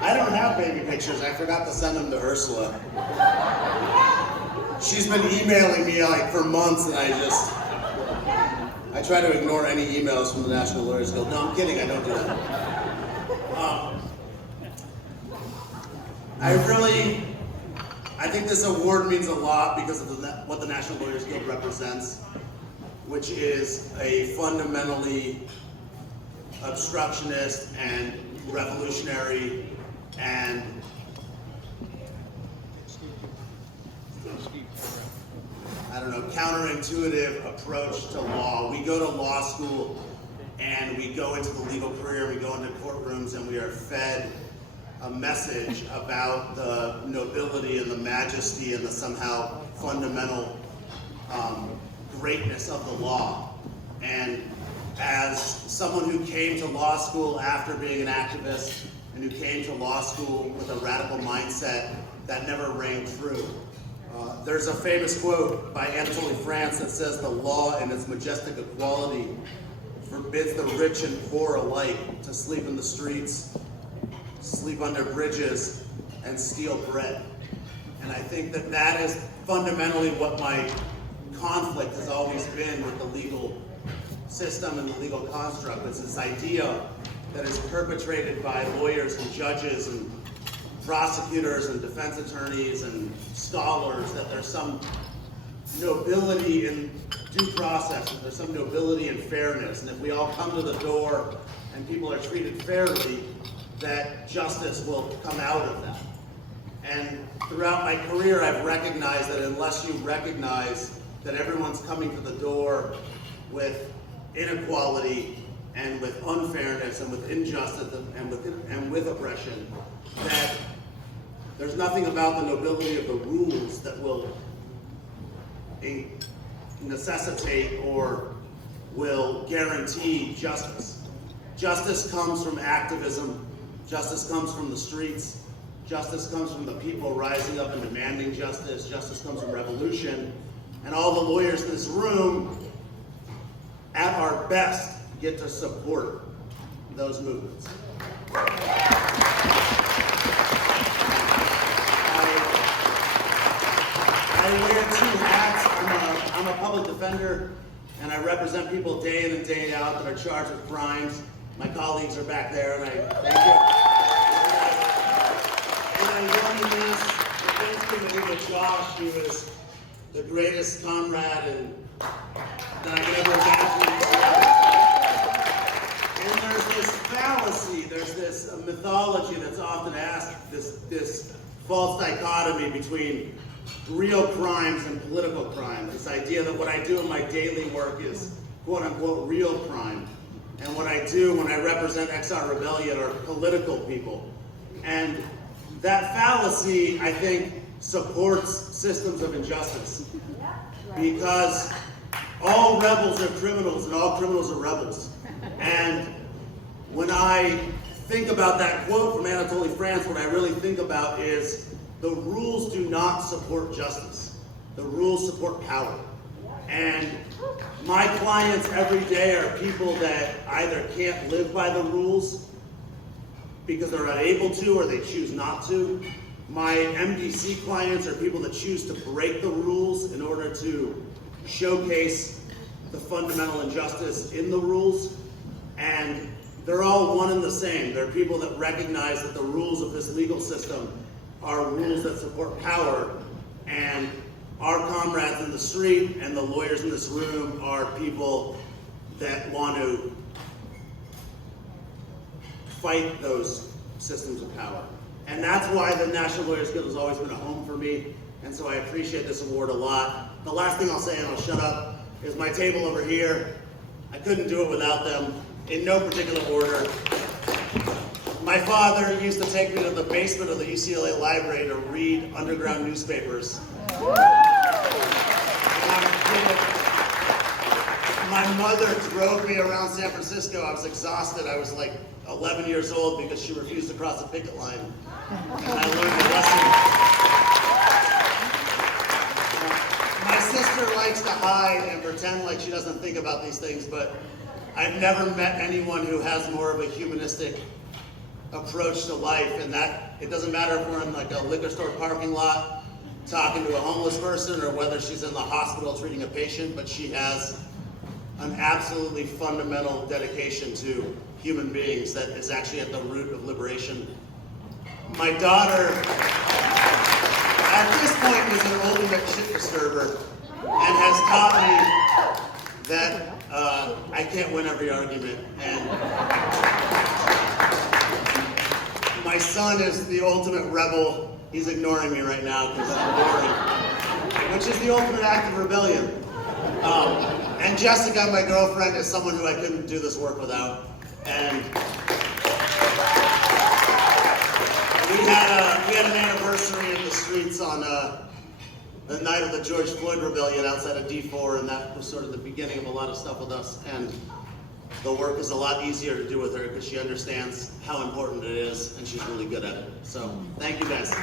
I don't have baby pictures. I forgot to send them to Ursula. She's been emailing me like for months, and I try to ignore any emails from the National Lawyers Guild. No, I'm kidding. I don't do that. I think this award means a lot because of what the National Lawyers Guild represents, which is a fundamentally obstructionist and revolutionary and counterintuitive approach to law. We go to law school and we go into the legal career, we go into courtrooms, and we are fed a message about the nobility and the majesty and the somehow fundamental greatness of the law. And as someone who came to law school after being an activist and who came to law school with a radical mindset, that never rang true. There's a famous quote by Antzoulatos that says, "The law in its majestic equality forbids the rich and poor alike to sleep in the streets, sleep under bridges, and steal bread." And I think that that is fundamentally what my conflict has always been with the legal system and the legal construct. It's this idea that is perpetrated by lawyers and judges and prosecutors and defense attorneys and scholars, that there's some nobility in due process, that there's some nobility in fairness, and if we all come to the door and people are treated fairly, that justice will come out of that. And throughout my career, I've recognized that unless you recognize that everyone's coming to the door with inequality and with unfairness and with injustice and with oppression, that there's nothing about the nobility of the rules that will necessitate or will guarantee justice. Justice comes from activism. Justice comes from the streets. Justice comes from the people rising up and demanding justice. Justice comes from revolution. And all the lawyers in this room, at our best, get to support those movements. I wear two hats. I'm a public defender, and I represent people day in and day out that are charged with crimes. My colleagues are back there, and I thank you. And I won this defense committee with Josh, who is the greatest comrade that I could ever imagine. And there's this fallacy, there's this mythology that's often asked, this false dichotomy between real crimes and political crime. This idea that what I do in my daily work is quote unquote real crime. And what I do when I represent XR Rebellion are political people. And that fallacy, I think, supports systems of injustice. Because all rebels are criminals and all criminals are rebels. And when I think about that quote from Anatole France, what I really think about is the rules do not support justice. The rules support power. And my clients every day are people that either can't live by the rules because they're unable to or they choose not to. My MDC clients are people that choose to break the rules in order to showcase the fundamental injustice in the rules. And they're all one and the same. They're people that recognize that the rules of this legal system are rules that support power, and our comrades in the street and the lawyers in this room are people that want to fight those systems of power. And that's why the National Lawyers Guild has always been a home for me, and so I appreciate this award a lot. The last thing I'll say, and I'll shut up, is my table over here. I couldn't do it without them, in no particular order. My father used to take me to the basement of the UCLA library to read underground newspapers. My mother drove me around San Francisco. I was exhausted. I was like 11 years old because she refused to cross the picket line. And I learned a lesson. My sister likes to hide and pretend like she doesn't think about these things, but I've never met anyone who has more of a humanistic approach to life, and that it doesn't matter if we're in like a liquor store parking lot talking to a homeless person or whether she's in the hospital treating a patient, but she has an absolutely fundamental dedication to human beings that is actually at the root of liberation. My daughter, at this point, is an ultimate shit disturber and has taught me that I can't win every argument. And my son is the ultimate rebel. He's ignoring me right now because I'm boring, which is the ultimate act of rebellion. And Jessica, my girlfriend, is someone who I couldn't do this work without. And we had an anniversary in the streets on the night of the George Floyd rebellion outside of D4, and that was sort of the beginning of a lot of stuff with us. And the work is a lot easier to do with her because she understands how important it is, and she's really good at it. So, thank you guys.